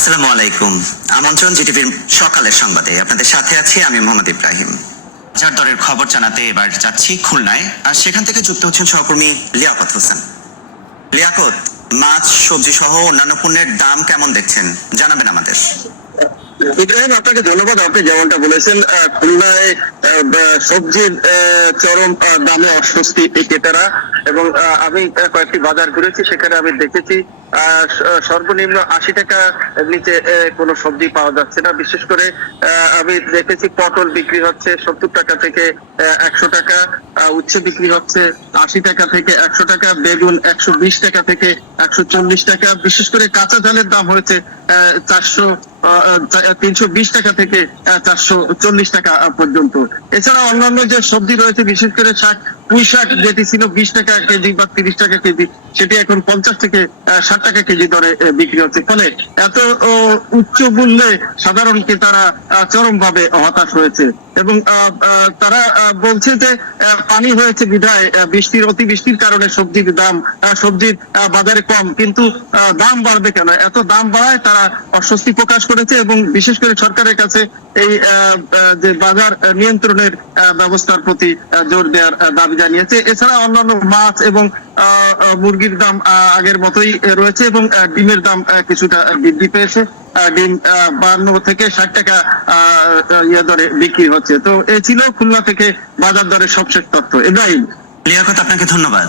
আসসালামু আলাইকুম। আমন্ত্রণ জিটিভির সকালের সংবাদে আপনাদের সাথে আছি আমি মোহাম্মদ ইব্রাহিম। বাজার দরের খবর জানাতে এবার যাচ্ছি খুলনায়, আর সেখান থেকে যুক্ত হচ্ছেন সহকর্মী লিয়াকত হোসেন। লিয়াকত, মাছ সবজি সহ অন্যান্য পণ্যের দাম কেমন দেখছেন জানাবেন আমাদের। ইব্রাহিম, আপনাকে ধন্যবাদ। আপনি যেমনটা বলেছেন, খুলনায় সবজির চরম দামে অস্বস্তি ক্রেতারা, এবং আমি কয়েকটি বাজার ঘুরেছি, সেখানে আমি দেখেছি সর্বনিম্ন 80 টাকা নিচে কোনো সবজি পাওয়া যাচ্ছে না। বিশেষ করে আমি দেখেছি পটল বিক্রি হচ্ছে 70 টাকা থেকে 100 টাকা, উচ্ছে বিক্রি হচ্ছে 80 টাকা থেকে 100 টাকা, বেগুন 120 টাকা থেকে 140 টাকা। বিশেষ করে কাঁচা ঝালের দাম হয়েছে 320 টাকা থেকে 440 টাকা পর্যন্ত। এছাড়া অন্যান্য যে সবজি রয়েছে, বিশেষ করে শাক, পুঁই শাক যেটি ছিল 20 টাকা কেজি বা 30 টাকা কেজি, সেটি এখন 50 থেকে 60 টাকা কেজি দরে বিক্রি হচ্ছে। ফলে এত উচ্চ মূল্যে সাধারণ ক্রেতারা চরম ভাবে হতাশ হয়েছে, এবং তারা বলছে যে পানি হয়েছে বিধায় অতিবৃষ্টির কারণে সবজির বাজারে কম, কিন্তু দাম বাড়বে কেন, এত দাম বাড়ায় তারা অস্বস্তি প্রকাশ করেছে, এবং বিশেষ করে সরকারের কাছে এই যে বাজার নিয়ন্ত্রণের ব্যবস্থার প্রতি জোর দেওয়ার দাবি জানিয়েছে। এছাড়া অন্যান্য মাছ এবং মুরগির দাম আগের মতোই রয়েছে, এবং ডিমের দাম কিছুটা বৃদ্ধি পেয়েছে। ডিম 52 থেকে 60 টাকা দরে বিক্রি হচ্ছে। তো এই ছিল খুলনা থেকে বাজার দরের সবশেষ তথ্য। এটাই। লিয়াকত, আপনাকে ধন্যবাদ।